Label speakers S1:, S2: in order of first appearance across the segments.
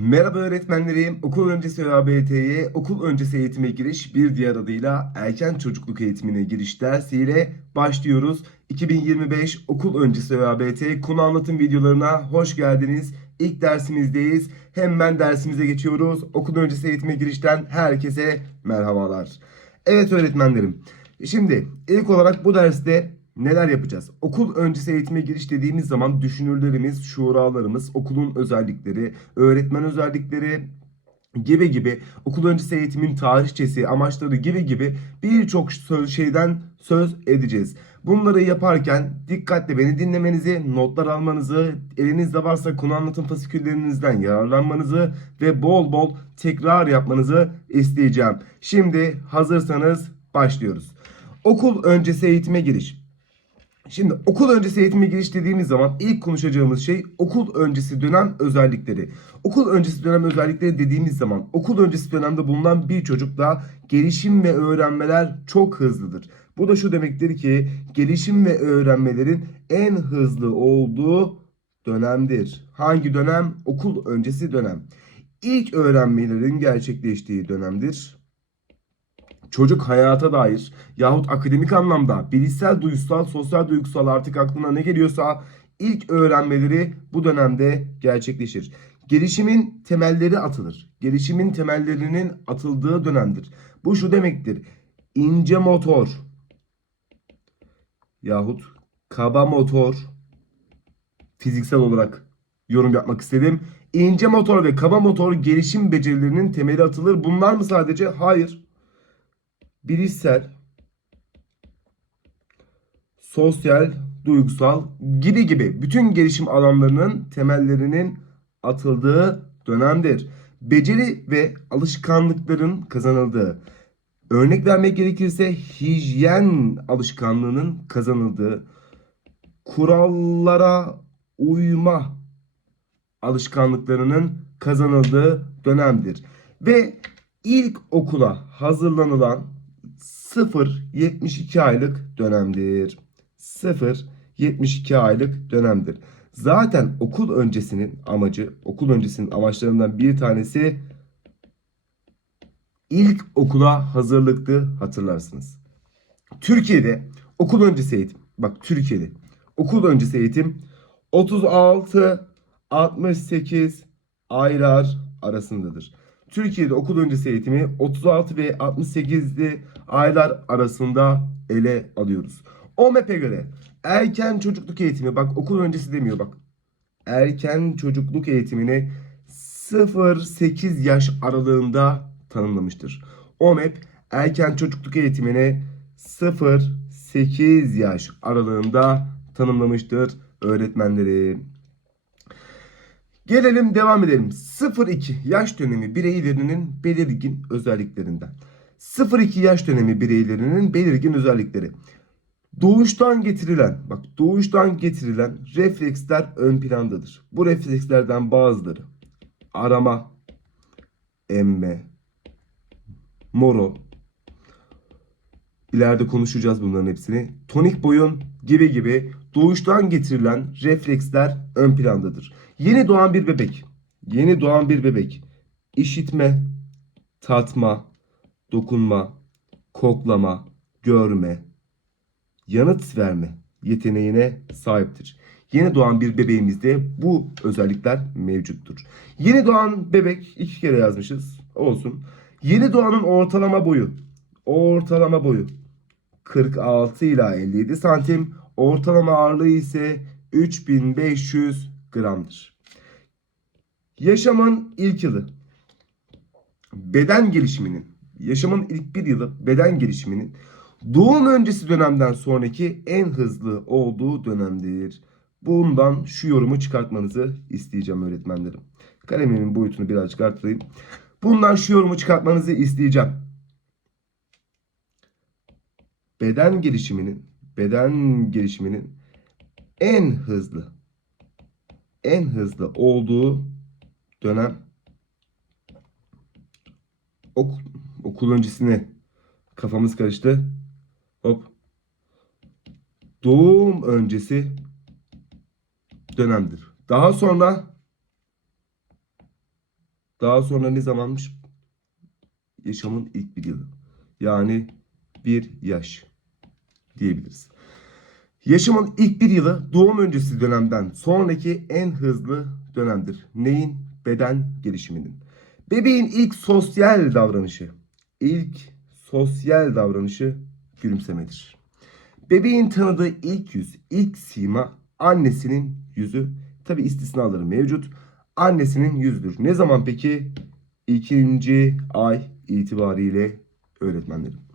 S1: Merhaba öğretmenlerim. Okul öncesi ÖABT'ye okul öncesi eğitime giriş bir diğer adıyla erken çocukluk eğitimine giriş dersiyle başlıyoruz. 2025 okul öncesi ÖABT konu anlatım videolarına hoş geldiniz. İlk dersimizdeyiz. Hemen dersimize geçiyoruz. Okul öncesi eğitime girişten herkese merhabalar. Evet öğretmenlerim. Şimdi ilk olarak bu derste neler yapacağız? Okul öncesi eğitime giriş dediğimiz zaman düşünürlerimiz, şuralarımız, okulun özellikleri, öğretmen özellikleri gibi gibi okul öncesi eğitimin tarihçesi, amaçları gibi gibi birçok şeyden söz edeceğiz. Bunları yaparken dikkatle beni dinlemenizi, notlar almanızı, elinizde varsa konu anlatım fasiküllerinizden yararlanmanızı ve bol bol tekrar yapmanızı isteyeceğim. Şimdi hazırsanız başlıyoruz. Okul öncesi eğitime giriş. Şimdi okul öncesi eğitime giriş dediğimiz zaman ilk konuşacağımız şey okul öncesi dönem özellikleri. Okul öncesi dönem özellikleri dediğimiz zaman okul öncesi dönemde bulunan bir çocukta gelişim ve öğrenmeler çok hızlıdır. Bu da şu demektir ki gelişim ve öğrenmelerin en hızlı olduğu dönemdir. Hangi dönem? Okul öncesi dönem. İlk öğrenmelerin gerçekleştiği dönemdir çocuk hayata dair yahut akademik anlamda bilişsel, duygusal, sosyal, duygusal artık aklına ne geliyorsa ilk öğrenmeleri bu dönemde gerçekleşir. Gelişimin temelleri atılır. Gelişimin temellerinin atıldığı dönemdir. Bu şu demektir. İnce motor yahut kaba motor fiziksel olarak yorum yapmak istedim. İnce motor ve kaba motor gelişim becerilerinin temeli atılır. Bunlar mı sadece? Hayır bilişsel, sosyal, duygusal gibi gibi bütün gelişim alanlarının temellerinin atıldığı dönemdir. Beceri ve alışkanlıkların kazanıldığı, örnek vermek gerekirse hijyen alışkanlığının kazanıldığı, kurallara uyma alışkanlıklarının kazanıldığı dönemdir. Ve ilk okula hazırlanılan 0-72 aylık dönemdir. 0-72 aylık dönemdir. Zaten okul öncesinin amacı, okul öncesinin amaçlarından bir tanesi ilk okula hazırlıktı hatırlarsınız. Türkiye'de okul öncesi eğitim, bak Türkiye'de okul öncesi eğitim 36-68 aylar arasındadır. Türkiye'de okul öncesi eğitimi 36 ve 68'li aylar arasında ele alıyoruz. OMEP'e göre erken çocukluk eğitimi bak okul öncesi demiyor bak. Erken çocukluk eğitimini 0-8 yaş aralığında tanımlamıştır. OMEP erken çocukluk eğitimini 0-8 yaş aralığında tanımlamıştır öğretmenleri. Gelelim devam edelim. 0-2 yaş dönemi bireylerinin belirgin özelliklerinden. 0-2 yaş dönemi bireylerinin belirgin özellikleri. Doğuştan getirilen, bak doğuştan getirilen refleksler ön plandadır. Bu reflekslerden bazıları arama, emme, moro, ileride konuşacağız bunların hepsini. Tonik boyun gibi gibi doğuştan getirilen refleksler ön plandadır. Yeni doğan bir bebek, yeni doğan bir bebek işitme, tatma, dokunma, koklama, görme, yanıt verme yeteneğine sahiptir. Yeni doğan bir bebeğimizde bu özellikler mevcuttur. Yeni doğan bebek iki kere yazmışız olsun. Yeni doğanın ortalama boyu ortalama boyu 46 ila 57 santim ortalama ağırlığı ise 3500 gramdır. Yaşamın ilk yılı beden gelişiminin yaşamın ilk bir yılı beden gelişiminin doğum öncesi dönemden sonraki en hızlı olduğu dönemdir. Bundan şu yorumu çıkartmanızı isteyeceğim öğretmenlerim. Kalemimin boyutunu birazcık arttırayım. Bundan şu yorumu çıkartmanızı isteyeceğim. Beden gelişiminin beden gelişiminin en hızlı en hızlı olduğu dönem ok, okul öncesine kafamız karıştı. Hop. Doğum öncesi dönemdir. Daha sonra Daha sonra ne zamanmış? Yaşamın ilk bir yılı. Yani bir yaş diyebiliriz. Yaşamın ilk bir yılı doğum öncesi dönemden sonraki en hızlı dönemdir. Neyin? Beden gelişiminin. Bebeğin ilk sosyal davranışı, ilk sosyal davranışı gülümsemedir. Bebeğin tanıdığı ilk yüz, ilk sima annesinin yüzü. Tabi istisnaları mevcut. Annesinin yüzüdür. Ne zaman peki? İkinci ay itibariyle öğretmenlerim.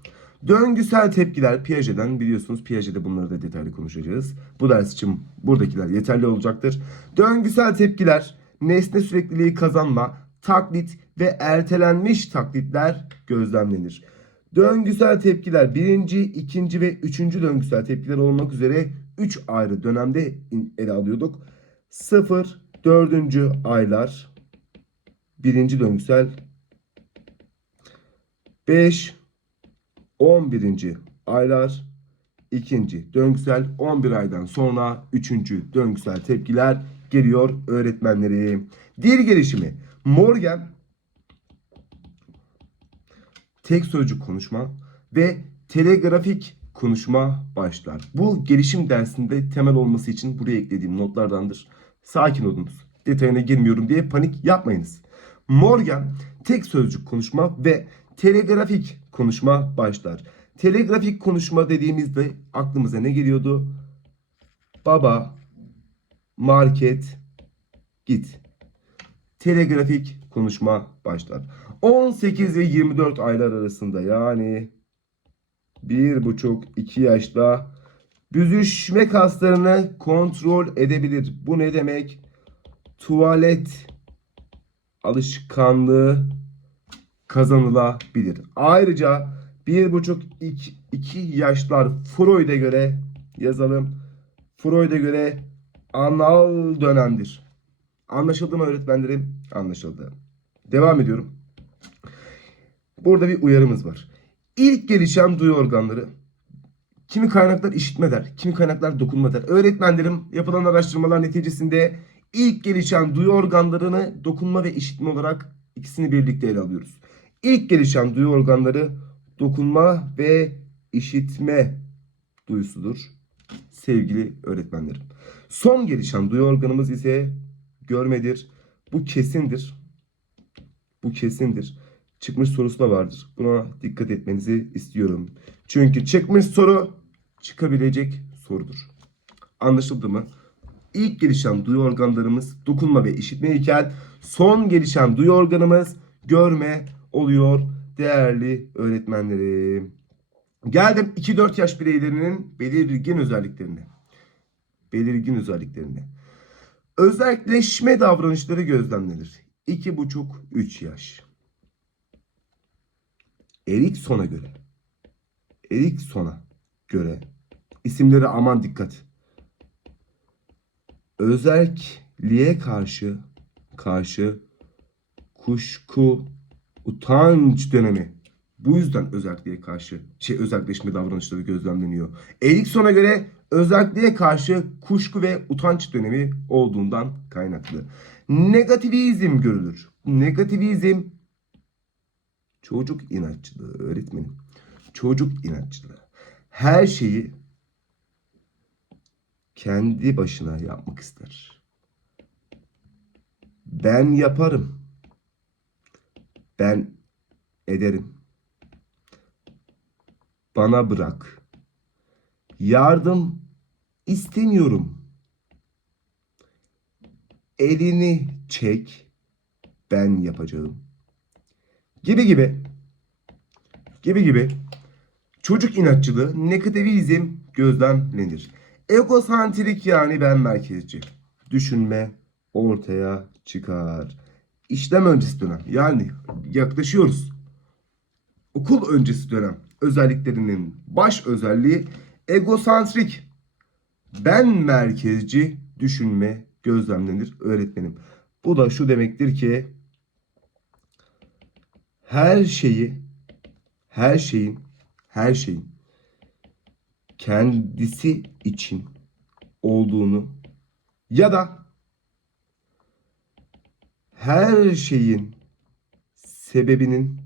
S1: Döngüsel tepkiler Piaget'den biliyorsunuz Piaget'de bunları da detaylı konuşacağız. Bu ders için buradakiler yeterli olacaktır. Döngüsel tepkiler nesne sürekliliği kazanma, taklit ve ertelenmiş taklitler gözlemlenir. Döngüsel tepkiler birinci, ikinci ve üçüncü döngüsel tepkiler olmak üzere 3 ayrı dönemde ele alıyorduk. 0, 4. aylar birinci döngüsel 5, 11. aylar ikinci döngüsel 11 aydan sonra üçüncü döngüsel tepkiler geliyor öğretmenleri. Dil gelişimi Morgan tek sözcük konuşma ve telegrafik konuşma başlar. Bu gelişim dersinde temel olması için buraya eklediğim notlardandır. Sakin olunuz. Detayına girmiyorum diye panik yapmayınız. Morgan tek sözcük konuşma ve telegrafik konuşma başlar. Telegrafik konuşma dediğimizde aklımıza ne geliyordu? Baba, market, git. Telegrafik konuşma başlar. 18 ve 24 aylar arasında yani bir buçuk iki yaşta büzüşme kaslarını kontrol edebilir. Bu ne demek? Tuvalet alışkanlığı kazanılabilir. Ayrıca bir buçuk iki, iki yaşlar Freud'e göre yazalım. Freud'e göre anal dönemdir. Anlaşıldı mı öğretmenlerim? Anlaşıldı. Devam ediyorum. Burada bir uyarımız var. İlk gelişen duyu organları kimi kaynaklar işitme der, kimi kaynaklar dokunma der. Öğretmenlerim yapılan araştırmalar neticesinde ilk gelişen duyu organlarını dokunma ve işitme olarak ikisini birlikte ele alıyoruz. İlk gelişen duyu organları dokunma ve işitme duyusudur sevgili öğretmenlerim. Son gelişen duyu organımız ise görmedir. Bu kesindir. Bu kesindir. Çıkmış sorusu da vardır. Buna dikkat etmenizi istiyorum. Çünkü çıkmış soru çıkabilecek sorudur. Anlaşıldı mı? İlk gelişen duyu organlarımız dokunma ve işitme iken son gelişen duyu organımız görme oluyor değerli öğretmenlerim. Geldim 2-4 yaş bireylerinin belirgin özelliklerine. Belirgin özelliklerine. Özelleşme davranışları gözlemlenir. 2,5-3 yaş. Erikson'a göre Erikson'a göre isimleri aman dikkat. Özelliğe karşı karşı kuşku utanç dönemi. Bu yüzden özelliğe karşı şey özelleşme davranışları gözlemleniyor. Erikson'a göre özelliğe karşı kuşku ve utanç dönemi olduğundan kaynaklı. Negativizm görülür. Negativizm çocuk inatçılığı öğretmenim. Çocuk inatçılığı. Her şeyi kendi başına yapmak ister. Ben yaparım. Ben ederim. Bana bırak. Yardım istemiyorum. Elini çek. Ben yapacağım. Gibi gibi. Gibi gibi. Çocuk inatçılığı, negativizm gözlemlenir. Egosantrik yani ben merkezci. Düşünme ortaya çıkar. İşlem öncesi dönem yani yaklaşıyoruz. Okul öncesi dönem özelliklerinin baş özelliği egosantrik. Ben merkezci düşünme gözlemlenir öğretmenim. Bu da şu demektir ki her şeyi her şeyin her şeyin kendisi için olduğunu ya da her şeyin sebebinin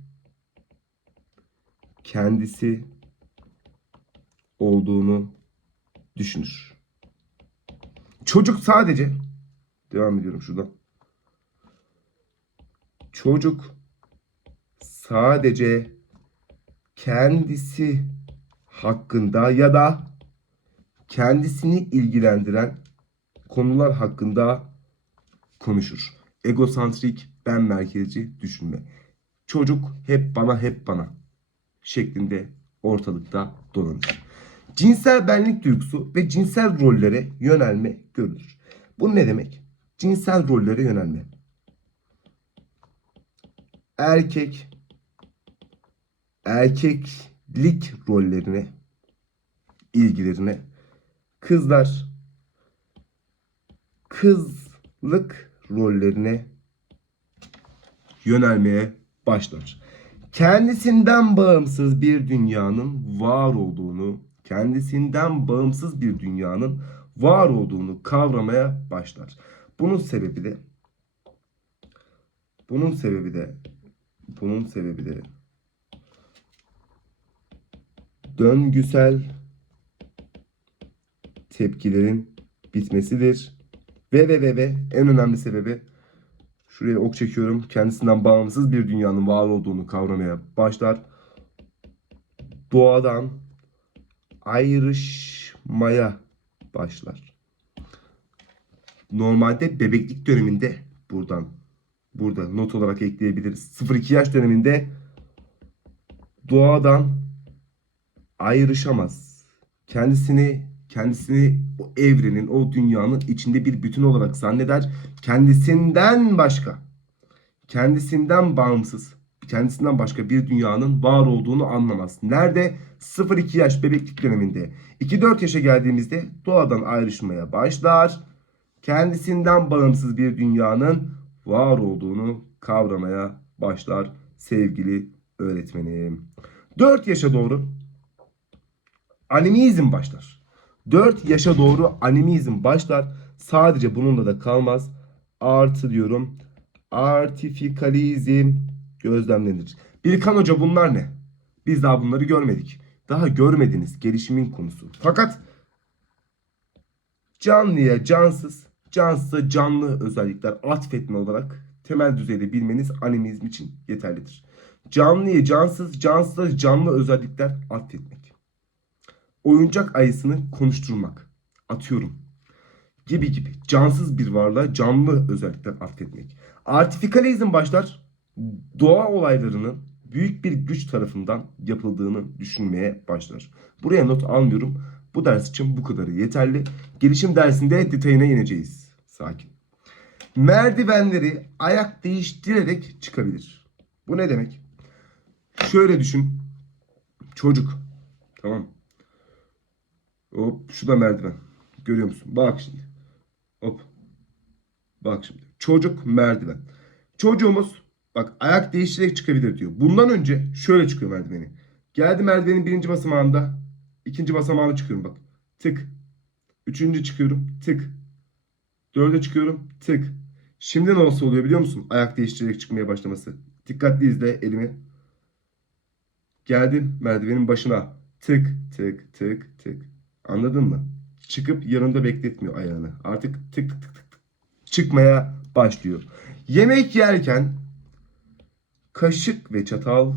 S1: kendisi olduğunu düşünür. Çocuk sadece devam ediyorum şuradan. Çocuk sadece kendisi hakkında ya da kendisini ilgilendiren konular hakkında konuşur. Egosantrik, ben merkezci düşünme. Çocuk hep bana hep bana şeklinde ortalıkta dolanır. Cinsel benlik duygusu ve cinsel rollere yönelme görülür. Bu ne demek? Cinsel rollere yönelme. Erkek erkeklik rollerine ilgilerine kızlar kızlık rollerine yönelmeye başlar. Kendisinden bağımsız bir dünyanın var olduğunu, kendisinden bağımsız bir dünyanın var olduğunu kavramaya başlar. Bunun sebebi de bunun sebebi de bunun sebebi de döngüsel tepkilerin bitmesidir. Ve ve ve ve en önemli sebebi şuraya ok çekiyorum. Kendisinden bağımsız bir dünyanın var olduğunu kavramaya başlar. Doğadan ayrışmaya başlar. Normalde bebeklik döneminde buradan burada not olarak ekleyebiliriz. 0-2 yaş döneminde doğadan ayrışamaz. Kendisini kendisini o evrenin, o dünyanın içinde bir bütün olarak zanneder. Kendisinden başka, kendisinden bağımsız, kendisinden başka bir dünyanın var olduğunu anlamaz. Nerede? 0-2 yaş bebeklik döneminde. 2-4 yaşa geldiğimizde doğadan ayrışmaya başlar. Kendisinden bağımsız bir dünyanın var olduğunu kavramaya başlar sevgili öğretmenim. 4 yaşa doğru animizm başlar. 4 yaşa doğru animizm başlar. Sadece bununla da kalmaz. Artı diyorum. Artifikalizm gözlemlenir. Bilkan Hoca bunlar ne? Biz daha bunları görmedik. Daha görmediniz gelişimin konusu. Fakat canlıya cansız, cansıza canlı özellikler atfetme olarak temel düzeyde bilmeniz animizm için yeterlidir. Canlıya cansız, cansıza canlı özellikler atfetmek oyuncak ayısını konuşturmak. Atıyorum. Gibi gibi. Cansız bir varlığa canlı özellikler atfetmek. Artifikalizm başlar. Doğa olaylarının büyük bir güç tarafından yapıldığını düşünmeye başlar. Buraya not almıyorum. Bu ders için bu kadarı yeterli. Gelişim dersinde detayına ineceğiz. Sakin. Merdivenleri ayak değiştirerek çıkabilir. Bu ne demek? Şöyle düşün. Çocuk. Tamam? Hop şu merdiven. Görüyor musun? Bak şimdi. Hop. Bak şimdi. Çocuk merdiven. Çocuğumuz bak ayak değiştirerek çıkabilir diyor. Bundan önce şöyle çıkıyor merdiveni. Geldi merdivenin birinci basamağında. ikinci basamağına çıkıyorum bak. Tık. Üçüncü çıkıyorum. Tık. Dörde çıkıyorum. Tık. Şimdi nasıl oluyor biliyor musun? Ayak değiştirerek çıkmaya başlaması. Dikkatli izle elimi. Geldim merdivenin başına. Tık tık tık tık. Anladın mı? Çıkıp yanında bekletmiyor ayağını. Artık tık tık tık tık çıkmaya başlıyor. Yemek yerken kaşık ve çatal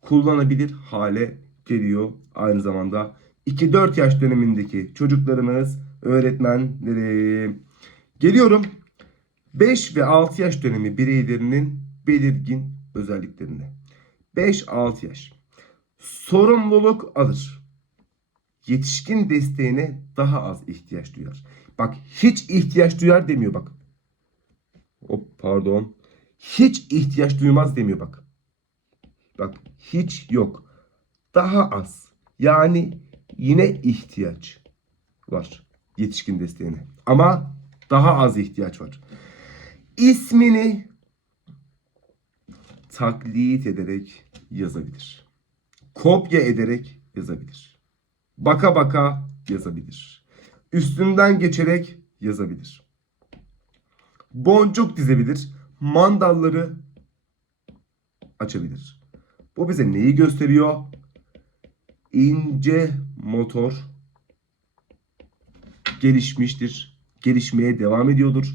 S1: kullanabilir hale geliyor. Aynı zamanda 2-4 yaş dönemindeki çocuklarımız, öğretmenleri. Geliyorum 5 ve 6 yaş dönemi bireylerinin belirgin özelliklerine. 5-6 yaş. Sorumluluk alır yetişkin desteğine daha az ihtiyaç duyar. Bak hiç ihtiyaç duyar demiyor bak. Hop pardon. Hiç ihtiyaç duymaz demiyor bak. Bak hiç yok. Daha az. Yani yine ihtiyaç var yetişkin desteğine. Ama daha az ihtiyaç var. İsmini taklit ederek yazabilir. Kopya ederek yazabilir. Baka baka yazabilir. Üstünden geçerek yazabilir. Boncuk dizebilir. Mandalları açabilir. Bu bize neyi gösteriyor? İnce motor gelişmiştir. Gelişmeye devam ediyordur.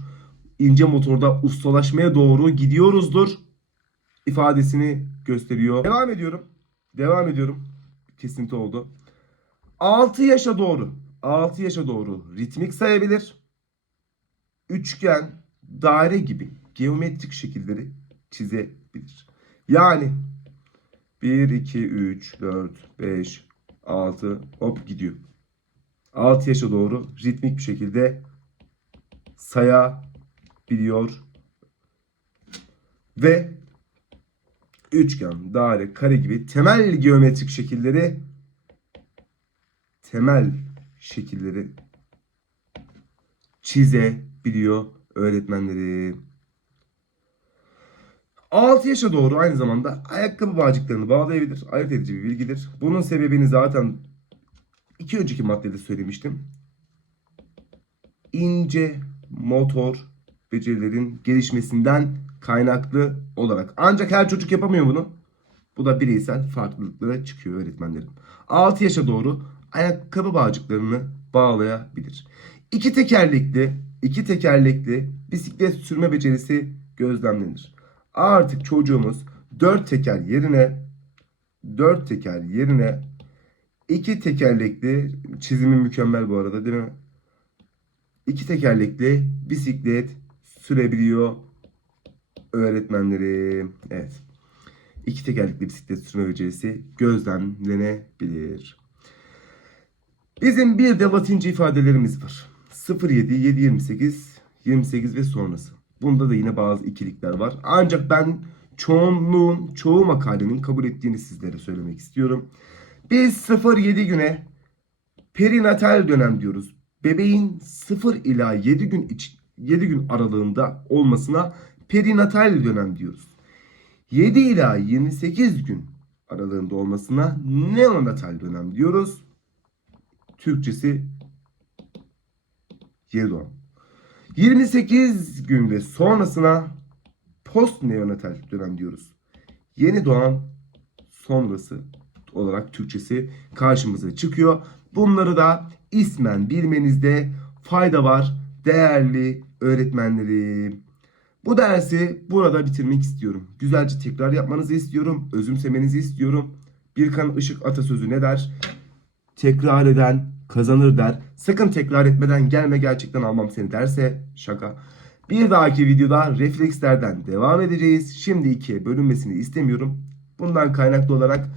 S1: İnce motorda ustalaşmaya doğru gidiyoruzdur ifadesini gösteriyor. Devam ediyorum. Devam ediyorum. Kesinti oldu. 6 yaşa doğru. 6 yaşa doğru ritmik sayabilir. Üçgen, daire gibi geometrik şekilleri çizebilir. Yani 1, 2, 3, 4, 5, 6 hop gidiyor. 6 yaşa doğru ritmik bir şekilde sayabiliyor. Ve üçgen, daire, kare gibi temel geometrik şekilleri temel şekilleri çizebiliyor öğretmenleri. 6 yaşa doğru aynı zamanda ayakkabı bağcıklarını bağlayabilir. Ayırt edici bir bilgidir. Bunun sebebini zaten iki önceki maddede söylemiştim. İnce motor becerilerin gelişmesinden kaynaklı olarak. Ancak her çocuk yapamıyor bunu. Bu da bireysel farklılıklara çıkıyor öğretmenlerim. 6 yaşa doğru ayakkabı bağcıklarını bağlayabilir. İki tekerlekli, iki tekerlekli bisiklet sürme becerisi gözlemlenir. Artık çocuğumuz dört teker yerine dört teker yerine iki tekerlekli çizimi mükemmel bu arada değil mi? İki tekerlekli bisiklet sürebiliyor öğretmenleri. Evet. İki tekerlekli bisiklet sürme becerisi gözlemlenebilir. Bizim bir de latince ifadelerimiz var. 07, 7, 28, 28 ve sonrası. Bunda da yine bazı ikilikler var. Ancak ben çoğunluğun, çoğu makalenin kabul ettiğini sizlere söylemek istiyorum. Biz 0-7 güne perinatal dönem diyoruz. Bebeğin 0 ila 7 gün iç, 7 gün aralığında olmasına perinatal dönem diyoruz. 7 ila 28 gün aralığında olmasına neonatal dönem diyoruz. Türkçesi doğan. 28 gün ve sonrasına post neonatal dönem diyoruz. Yeni doğan sonrası olarak Türkçesi karşımıza çıkıyor. Bunları da ismen bilmenizde fayda var değerli öğretmenlerim. Bu dersi burada bitirmek istiyorum. Güzelce tekrar yapmanızı istiyorum. Özümsemenizi istiyorum. Birkan Işık atasözü ne der? Tekrar eden kazanır der. Sakın tekrar etmeden gelme gerçekten almam seni derse şaka. Bir dahaki videoda reflekslerden devam edeceğiz. Şimdi ikiye bölünmesini istemiyorum. Bundan kaynaklı olarak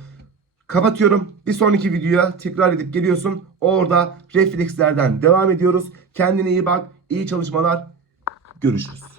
S1: kapatıyorum. Bir sonraki videoya tekrar edip geliyorsun. Orada reflekslerden devam ediyoruz. Kendine iyi bak. İyi çalışmalar. Görüşürüz.